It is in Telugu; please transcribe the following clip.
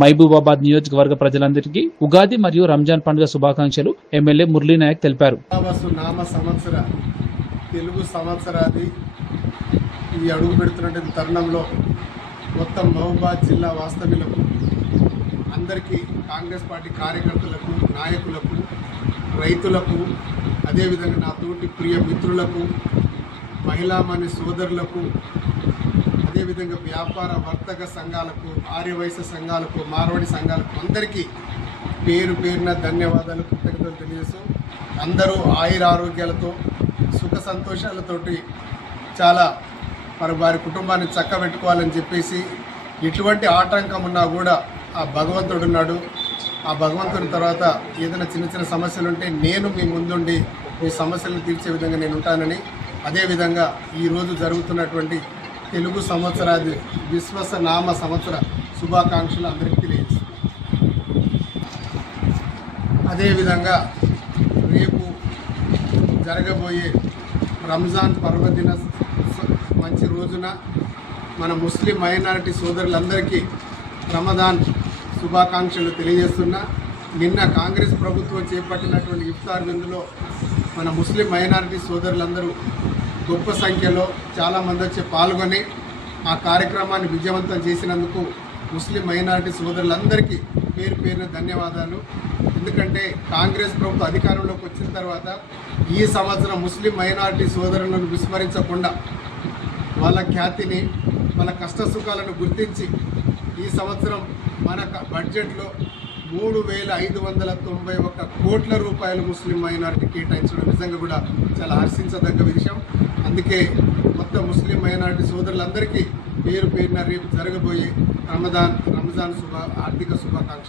మహబూబాబాద్ నియోజకవర్గ ప్రజలందరికీ ఉగాది మరియు రంజాన్ పండుగ శుభాకాంక్షలు ఎమ్మెల్యే మురళీనాయక్ తెలిపారు. సంవత్సర తెలుగు సంవత్సరాది ఈ అడుగు పెడుతున్నటువంటి తరుణంలో మొత్తం మహబూబాద్ జిల్లా వాస్తవ్యులకు అందరికీ కాంగ్రెస్ పార్టీ కార్యకర్తలకు నాయకులకు రైతులకు అదేవిధంగా నా తోటి ప్రియ మిత్రులకు మహిళామణి సోదరులకు అదేవిధంగా వ్యాపార వర్తక సంఘాలకు ఆర్యవైశ్య సంఘాలకు మార్వాడి సంఘాలకు అందరికీ పేరు పేరున ధన్యవాదాలు కృతజ్ఞతలు తెలియజేస్తూ అందరూ ఆయుర ఆరోగ్యాలతో సుఖ సంతోషాలతోటి చాలా మరి వారి కుటుంబాన్ని చక్కబెట్టుకోవాలని చెప్పేసి ఎటువంటి ఆటంకం ఉన్నా కూడా ఆ భగవంతుడు ఉన్నాడు. ఆ భగవంతుడి తర్వాత ఏదైనా చిన్న చిన్న సమస్యలు ఉంటే నేను మీ ముందుండి మీ సమస్యలను తీర్చే విధంగా నేను ఉంటానని అదేవిధంగా ఈరోజు జరుగుతున్నటువంటి తెలుగు సంవత్సరాది విశ్వస నామ సంవత్సర శుభాకాంక్షలు అందరికీ తెలియజేస్తున్నాను. అదేవిధంగా రేపు జరగబోయే రంజాన్ పర్వదిన మంచి రోజున మన ముస్లిం మైనారిటీ సోదరులందరికీ రమదాన్ శుభాకాంక్షలు తెలియజేస్తున్నా. నిన్న కాంగ్రెస్ ప్రభుత్వం చేపట్టినటువంటి ఇఫ్తార్ విందులో మన ముస్లిం మైనారిటీ సోదరులందరూ గొప్ప సంఖ్యలో చాలామంది వచ్చి పాల్గొని ఆ కార్యక్రమాన్ని విజయవంతం చేసినందుకు ముస్లిం మైనారిటీ సోదరులందరికీ పేరు పేరున ధన్యవాదాలు. ఎందుకంటే కాంగ్రెస్ ప్రభుత్వం అధికారంలోకి వచ్చిన తర్వాత ఈ సంవత్సరం ముస్లిం మైనారిటీ సోదరులను విస్మరించకుండా వాళ్ళ ఖ్యాతిని వాళ్ళ కష్ట సుఖాలను గుర్తించి ఈ సంవత్సరం మన బడ్జెట్లో మూడు వేల ఐదు వందల తొంభై ఒక్క కోట్ల రూపాయలు ముస్లిం మైనారిటీ కేటాయించడం నిజంగా కూడా చాలా హర్షించదగ్గ విషయం. అందుకే మొత్తం ముస్లిం మైనార్టీ సోదరులందరికీ పేరు పేరున రేపు జరగబోయే రమదాన్ రంజాన్ శుభ ఆర్థిక శుభాకాంక్షలు.